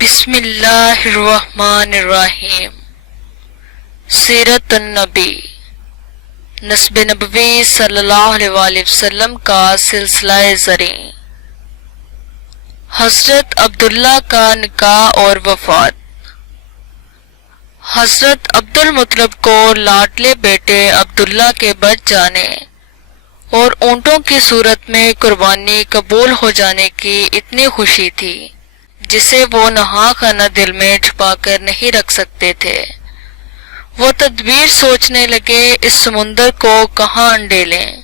بسم اللہ الرحمن الرحیم۔ سیرت النبی، نسب نبوی صلی اللہ علیہ وآلہ وسلم کا سلسلہ زریں۔ حضرت عبداللہ کا نکاح اور وفات۔ حضرت عبد المطلب کو لاڈلے بیٹے عبداللہ کے بچ جانے اور اونٹوں کی صورت میں قربانی قبول ہو جانے کی اتنی خوشی تھی جسے وہ نہا خانہ دل میں چھپا کر نہیں رکھ سکتے تھے۔ وہ تدبیر سوچنے لگے اس سمندر کو کہاں انڈیلیں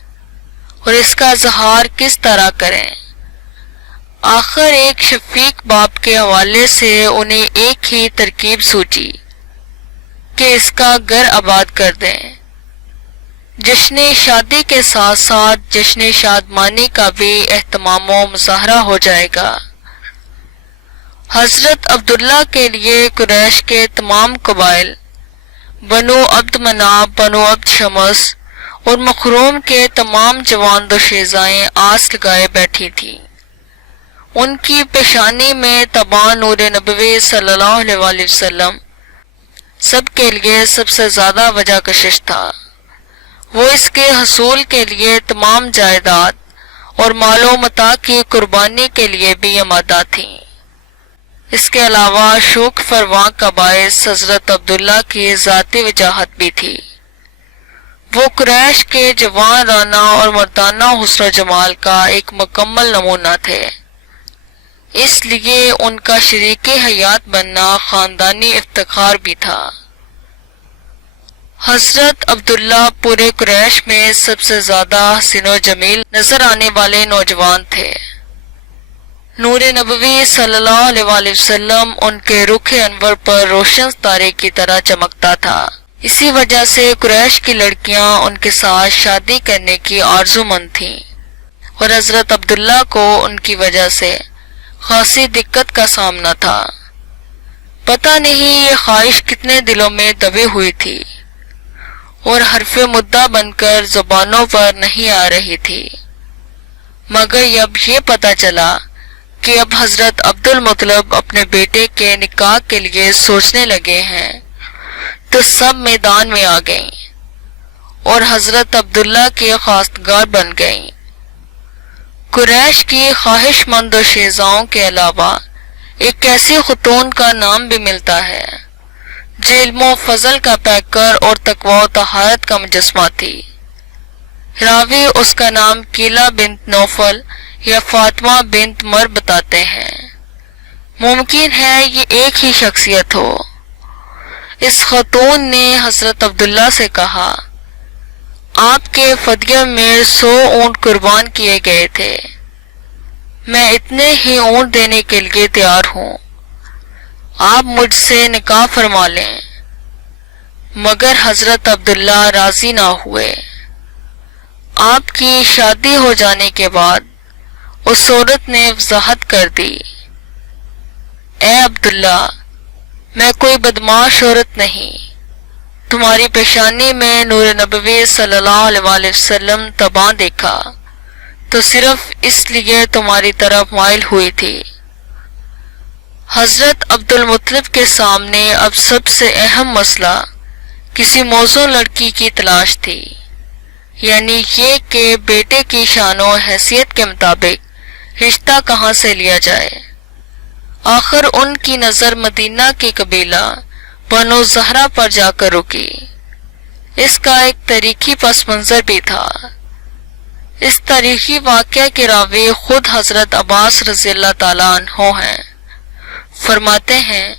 اور اس کا اظہار کس طرح کریں۔ آخر ایک شفیق باپ کے حوالے سے انہیں ایک ہی ترکیب سوچی کہ اس کا گھر آباد کر دیں۔ جشن شادی کے ساتھ ساتھ جشن شادمانی کا بھی اہتمام و مظاہرہ ہو جائے گا۔ حضرت عبداللہ کے لیے قریش کے تمام قبائل، بنو عبد مناف، بنو عبد شمس اور مخروم کے تمام جوان دوشیزائیں آس لگائے بیٹھی تھیں۔ ان کی پیشانی میں تاباں نور نبوی صلی اللہ علیہ وآلہ وسلم سب کے لیے سب سے زیادہ وجہ کشش تھا۔ وہ اس کے حصول کے لیے تمام جائیداد اور مال و متاع کی قربانی کے لیے بھی آمادہ تھیں۔ اس کے علاوہ شوق فرواں کا باعث حضرت عبداللہ کی ذاتی وجاہت بھی تھی۔ وہ قریش کے جوان رانا اور مردانہ حسن و جمال کا ایک مکمل نمونہ تھے، اس لیے ان کا شریک حیات بننا خاندانی افتخار بھی تھا۔ حضرت عبداللہ پورے قریش میں سب سے زیادہ حسین و جمیل نظر آنے والے نوجوان تھے۔ نور نبوی صلی اللہ علیہ وآلہ وسلم ان کے رخ انور پر روشن ستارے کی طرح چمکتا تھا۔ اسی وجہ سے قریش کی لڑکیاں ان کے ساتھ شادی کرنے کی آرزو مند تھیں اور حضرت عبداللہ کو ان کی وجہ سے خاصی دقت کا سامنا تھا۔ پتہ نہیں یہ خواہش کتنے دلوں میں دبی ہوئی تھی اور حرف مدعا بن کر زبانوں پر نہیں آ رہی تھی، مگر اب یہ پتہ چلا کہ اب حضرت عبد المطلب اپنے بیٹے کے نکاح کے لیے سوچنے لگے ہیں تو سب میدان میں آ گئیں اور حضرت عبداللہ کے خواستگار بن گئیں۔ قریش کی خواہش مند و شیزاؤں کے علاوہ ایک ایسی خاتون کا نام بھی ملتا ہے جو علم و فضل کا پیکر اور تقوی و طہارت کا مجسمہ تھی۔ راوی اس کا نام کیلا بنت نوفل یا فاطمہ بنت مر بتاتے ہیں۔ ممکن ہے یہ ایک ہی شخصیت ہو۔ اس خاتون نے حضرت عبداللہ سے کہا، آپ کے فدیہ میں 100 اونٹ قربان کیے گئے تھے، میں اتنے ہی اونٹ دینے کے لیے تیار ہوں، آپ مجھ سے نکاح فرما لیں۔ مگر حضرت عبداللہ راضی نہ ہوئے۔ آپ کی شادی ہو جانے کے بعد اس عورت نے وضاحت کر دی، اے عبداللہ، میں کوئی بدمعاش عورت نہیں، تمہاری پیشانی میں نور نبوی صلی اللہ علیہ وآلہ وسلم تاباں دیکھا تو صرف اس لیے تمہاری طرف مائل ہوئی تھی۔ حضرت عبد المطلب کے سامنے اب سب سے اہم مسئلہ کسی موزوں لڑکی کی تلاش تھی، یعنی یہ کہ بیٹے کی شان و حیثیت کے مطابق رشتہ کہاں سے لیا جائے۔ آخر ان کی نظر مدینہ کی قبیلہ بنو زہرہ پر جا کر رکی۔ اس کا ایک تاریخی پس منظر بھی تھا۔ اس تاریخی واقعہ کے راوی خود حضرت عباس رضی اللہ تعالیٰ عنہ ہیں۔ فرماتے ہیں،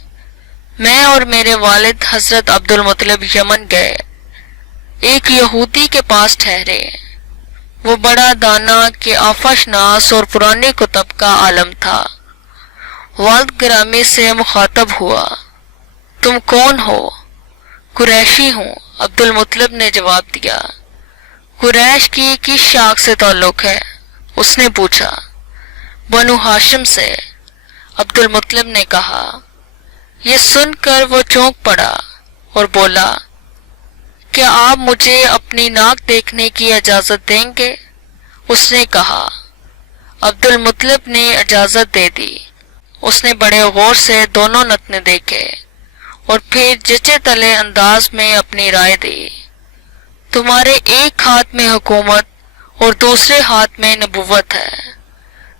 میں اور میرے والد حضرت عبد المطلب یمن گئے، ایک یہودی کے پاس ٹھہرے۔ وہ بڑا دانا کہ آفش ناس اور پرانے کتب کا عالم تھا۔ والد گرامی سے مخاطب ہوا، تم کون ہو؟ قریشی ہوں، عبد المطلب نے جواب دیا۔ قریش کی کس شاخ سے تعلق ہے؟ اس نے پوچھا۔ بنو ہاشم سے، عبد المطلب نے کہا۔ یہ سن کر وہ چونک پڑا اور بولا، کیا آپ مجھے اپنی ناک دیکھنے کی اجازت دیں گے؟ اس نے کہا۔ عبد المطلب نے اجازت دے دی اس نے بڑے غور سے دونوں نتنے دیکھے اور پھر جچے تلے انداز میں اپنی رائے دی۔ تمہارے ایک ہاتھ میں حکومت اور دوسرے ہاتھ میں نبوت ہے،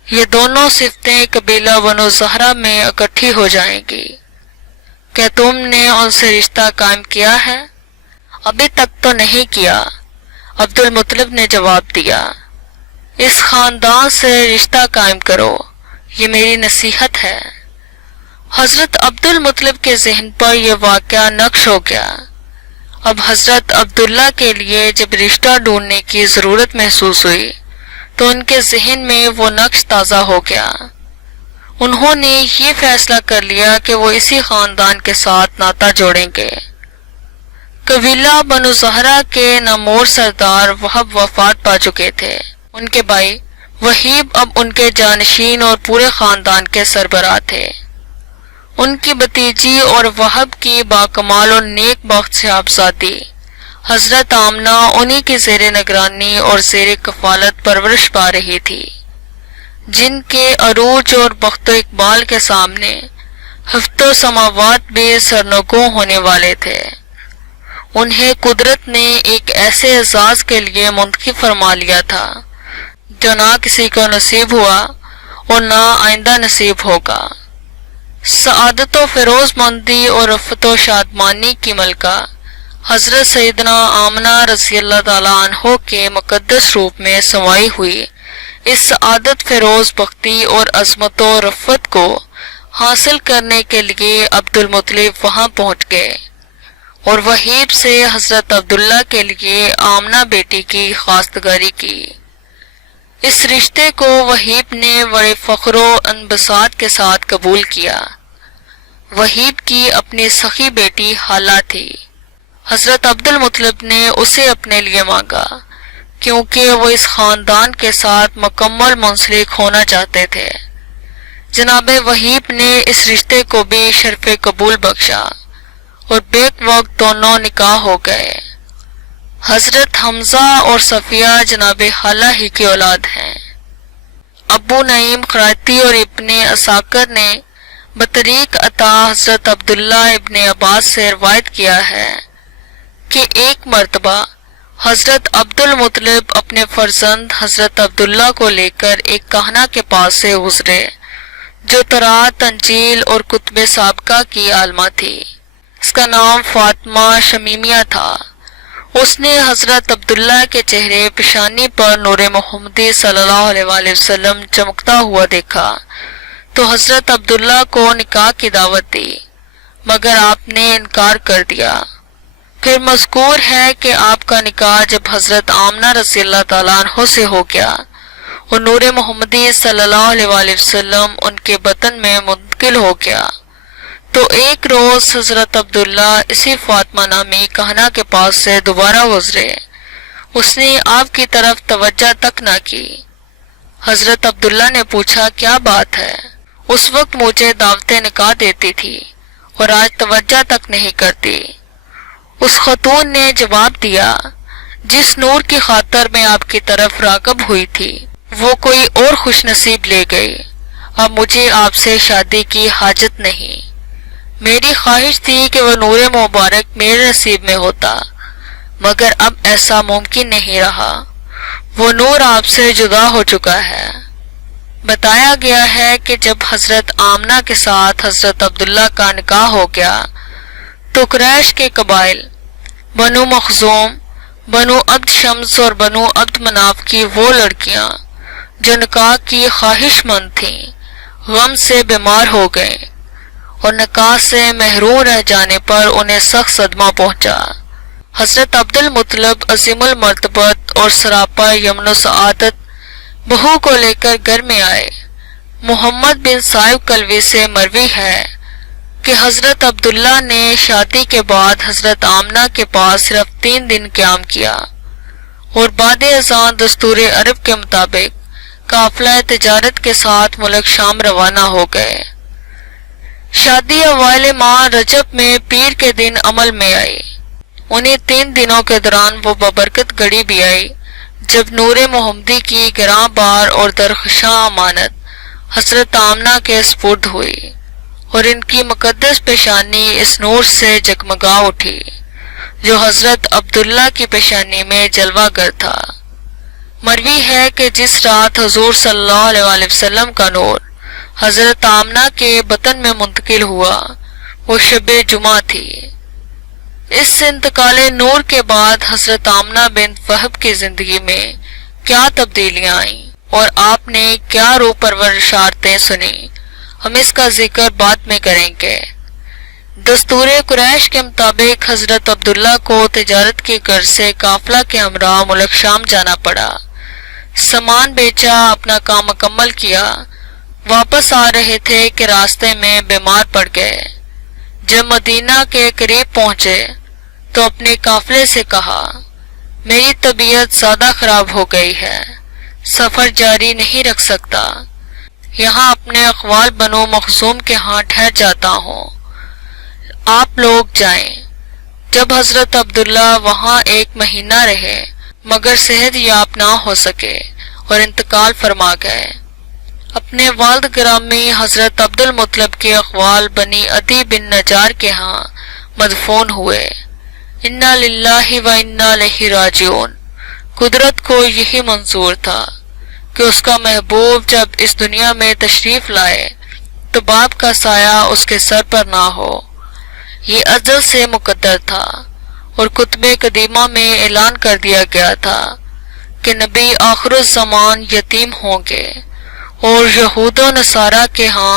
یہ دونوں صفتیں قبیلہ بنو زہرہ میں اکٹھی ہو جائیں گی۔ کیا تم نے ان سے رشتہ قائم کیا ہے؟ ابھی تک تو نہیں کیا، عبد المطلب نے جواب دیا۔ اس خاندان سے رشتہ قائم کرو، یہ میری نصیحت ہے۔ حضرت عبد المطلب کے ذہن پر یہ واقعہ نقش ہو گیا۔ اب حضرت عبداللہ کے لیے جب رشتہ ڈھونڈنے کی ضرورت محسوس ہوئی تو ان کے ذہن میں وہ نقش تازہ ہو گیا۔ انہوں نے یہ فیصلہ کر لیا کہ وہ اسی خاندان کے ساتھ ناطہ جوڑیں گے۔ قبیلہ بنو زہرہ کے نامور سردار وہب وفات پا چکے تھے۔ ان کے بھائی وہیب اب ان کے جانشین اور پورے خاندان کے سربراہ تھے۔ ان کی بھتیجی اور وہب کی باکمال اور نیک بخت صاحبزادی حضرت آمنہ انہی کی زیر نگرانی اور زیر کفالت پرورش پا رہی تھی، جن کے عروج اور بخت و اقبال کے سامنے ہفت و سماوات بھی سرنگوں ہونے والے تھے۔ انہیں قدرت نے ایک ایسے اعزاز کے لیے منتخب فرما لیا تھا جو نہ کسی کو نصیب ہوا اور نہ آئندہ نصیب ہوگا۔ سعادت و فیروز مندی اور رفت و شادمانی کی ملکہ حضرت سیدنا آمنہ رضی اللہ تعالیٰ عنہ کے مقدس روپ میں سمائی ہوئی اس سعادت فیروز بختی اور عظمت و رفت کو حاصل کرنے کے لیے عبد المطلب وہاں پہنچ گئے اور وہیب سے حضرت عبداللہ کے لیے آمنہ بیٹی کی خواستگاری کی۔ اس رشتے کو وہیب نے بڑے فخر و انبساط کے ساتھ قبول کیا۔ وہیب کی اپنی سخی بیٹی حالہ تھی۔ حضرت عبد المطلب نے اسے اپنے لیے مانگا کیونکہ وہ اس خاندان کے ساتھ مکمل منسلک ہونا چاہتے تھے۔ جناب وہیب نے اس رشتے کو بھی شرف قبول بخشا اور بیک وقت دونوں نکاح ہو گئے۔ حضرت حمزہ اور صفیہ جناب حالہ ہی کی اولاد ہیں۔ ابو نعیم خراتی اور ابن اساکر نے بطریق عطا حضرت عبداللہ ابن عباس سے روایت کیا ہے کہ ایک مرتبہ حضرت عبد المطلب اپنے فرزند حضرت عبداللہ کو لے کر ایک کہنہ کے پاس سے گزرے جو تورات، انجیل اور کتب سابقہ کی عالمہ تھی۔ اس کا نام فاطمہ شمیمیہ تھا۔ اس نے حضرت عبداللہ کے چہرے پیشانی پر نور محمدی صلی اللہ علیہ وآلہ وسلم چمکتا ہوا دیکھا تو حضرت عبداللہ کو نکاح کی دعوت دی، مگر آپ نے انکار کر دیا۔ پھر مذکور ہے کہ آپ کا نکاح جب حضرت آمنہ رضی اللہ تعالیٰ عنہ سے ہو گیا اور نور محمدی صلی اللہ علیہ وآلہ وسلم ان کے بطن میں منتقل ہو گیا تو ایک روز حضرت عبداللہ اسی فاطمہ نامی کہنہ کے پاس سے دوبارہ گزرے۔ اس نے آپ کی طرف توجہ تک نہ کی۔ حضرت عبداللہ نے پوچھا کیا بات ہے؟ اس وقت مجھے دعوت نکاح دیتی تھی اور آج توجہ تک نہیں کرتی۔ اس خاتون نے جواب دیا جس نور کی خاطر میں آپ کی طرف راغب ہوئی تھی وہ کوئی اور خوش نصیب لے گئی، اب مجھے آپ سے شادی کی حاجت نہیں۔ میری خواہش تھی کہ وہ نور مبارک میرے نصیب میں ہوتا، مگر اب ایسا ممکن نہیں رہا، وہ نور آپ سے جدا ہو چکا ہے۔ بتایا گیا ہے کہ جب حضرت آمنہ کے ساتھ حضرت عبداللہ کا نکاح ہو گیا تو قریش کے قبائل بنو مخزوم، بنو عبد شمس اور بنو عبد مناف کی وہ لڑکیاں جو نکاح کی خواہش مند تھیں غم سے بیمار ہو گئے اور نکاح سے محروم رہ جانے پر انہیں سخت صدمہ پہنچا۔ حضرت عبد المطلب عظیم المرتبت اور سراپا یمن و سعادت بہو کو لے کر گھر میں آئے۔ محمد بن صاحب کلوی سے مروی ہے کہ حضرت عبداللہ نے شادی کے بعد حضرت آمنہ کے پاس صرف 3 دن قیام کیا اور بعد اذان دستور عرب کے مطابق قافلہ تجارت کے ساتھ ملک شام روانہ ہو گئے۔ شادی اوائل ماہ رجب میں پیر کے دن عمل میں آئی۔ انہیں 3 دنوں کے دوران وہ ببرکت گھڑی بھی آئی جب نور محمدی کی گراں بار اور درخشاں امانت حضرت آمنہ کے سپرد ہوئی اور ان کی مقدس پیشانی اس نور سے جگمگا اٹھی جو حضرت عبداللہ کی پیشانی میں جلوہ گر تھا۔ مروی ہے کہ جس رات حضور صلی اللہ علیہ وآلہ وسلم کا نور حضرت آمنہ کے بطن میں منتقل ہوا وہ شب جمعہ تھی۔ اس انتقال نور کے بعد حضرت آمنہ بنت وہب کی زندگی میں کیا تبدیلیاں آئیں اور آپ نے کیا روح پرور اشارتیں سنی، ہم اس کا ذکر بعد میں کریں گے۔ دستور قریش کے مطابق حضرت عبداللہ کو تجارت کی غرض سے قافلہ کے ہمراہ ملک شام جانا پڑا۔ سامان بیچا، اپنا کام مکمل کیا، واپس آ رہے تھے کہ راستے میں بیمار پڑ گئے۔ جب مدینہ کے قریب پہنچے تو اپنے قافلے سے کہا، میری طبیعت زیادہ خراب ہو گئی ہے، سفر جاری نہیں رکھ سکتا، یہاں اپنے اقوال بنو مخزوم کے ہاں ٹھہر جاتا ہوں، آپ لوگ جائیں۔ جب حضرت عبداللہ وہاں 1 مہینہ رہے مگر صحت یاب نہ ہو سکے اور انتقال فرما گئے۔ اپنے والد گرامی حضرت عبد المطلب کے اقوال بنی عدی بن نجار کے ہاں مدفون ہوئے۔ انا للہ و انا الیہ راجعون۔ قدرت کو یہی منظور تھا کہ اس کا محبوب جب اس دنیا میں تشریف لائے تو باپ کا سایہ اس کے سر پر نہ ہو، یہ ازل سے مقدر تھا اور کتب قدیمہ میں اعلان کر دیا گیا تھا کہ نبی آخر الزمان یتیم ہوں گے، اور یہود و نصارہ کے ہاں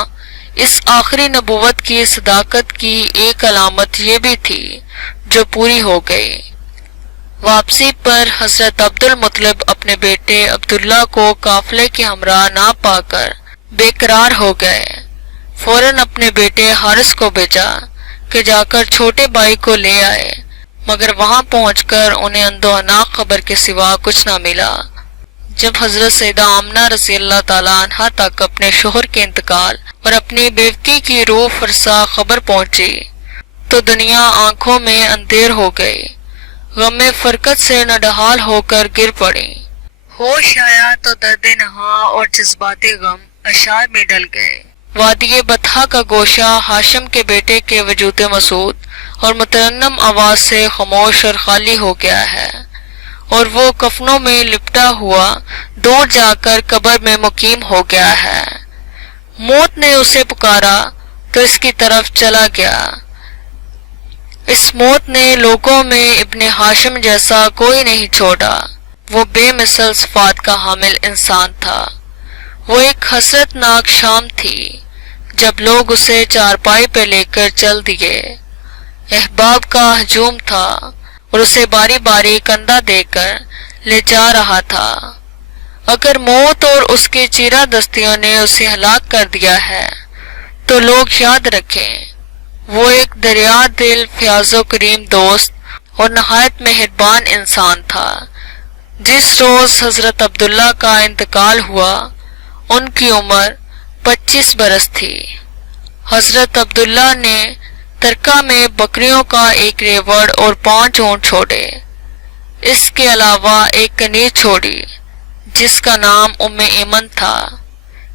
اس آخری نبوت کی صداقت کی ایک علامت یہ بھی تھی جو پوری ہو گئی۔ واپسی پر حضرت عبد المطلب اپنے بیٹے عبداللہ کو قافلے کے ہمراہ نہ پا کر بے قرار ہو گئے۔ فوراً اپنے بیٹے حارث کو بھیجا کہ جا کر چھوٹے بھائی کو لے آئے، مگر وہاں پہنچ کر انہیں اندو عناق خبر کے سوا کچھ نہ ملا۔ جب حضرت سیدہ آمنہ رضی اللہ تعالیٰ عنہ تک اپنے شوہر کے انتقال اور اپنی بیوی کی روح فرسا خبر پہنچی تو دنیا آنکھوں میں اندھیر ہو گئی، غم فرقت سے نڈھال ہو کر گر پڑی، ہوش آیا تو درد نہاں اور جذبات غم اشعار میں ڈل گئے۔ وادی بطحا کا گوشہ ہاشم کے بیٹے کے وجود مسعود اور مترنم آواز سے خاموش اور خالی ہو گیا ہے، اور وہ کفنوں میں لپٹا ہوا دور جا کر قبر میں مقیم ہو گیا ہے۔ موت نے اسے پکارا تو اس کی طرف چلا گیا۔ اس موت نے لوگوں میں ابن ہاشم جیسا کوئی نہیں چھوڑا، وہ بے مثل صفات کا حامل انسان تھا۔ وہ ایک حسرت ناک شام تھی جب لوگ اسے چارپائی پہ لے کر چل دیے۔ احباب کا ہجوم تھا اور اسے باری باری کندھا دے کر لے جا رہا تھا۔ اگر موت اور اس کی چیرہ دستیوں نے اسے ہلاک کر دیا ہے تو لوگ یاد رکھیں وہ ایک دریا دل فیاض و کریم دوست اور نہایت مہربان انسان تھا۔ جس روز حضرت عبداللہ کا انتقال ہوا ان کی عمر 25 برس تھی۔ حضرت عبداللہ نے ترکہ میں بکریوں کا ایک ریوڑ اور 5 اونٹ چھوڑے، اس کے علاوہ ایک کنیر چھوڑی جس کا نام ام ایمن تھا۔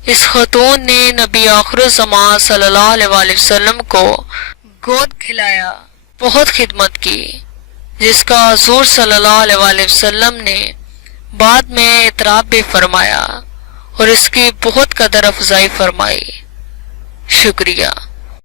اس خاتون نے نبی آخر الزمان صلی اللہ علیہ وآلہ وسلم کو گود کھلایا، بہت خدمت کی، جس کا حضور صلی اللہ علیہ وآلہ وسلم نے بعد میں اعتراف بھی فرمایا اور اس کی بہت قدر افزائی فرمائی۔ شکریہ۔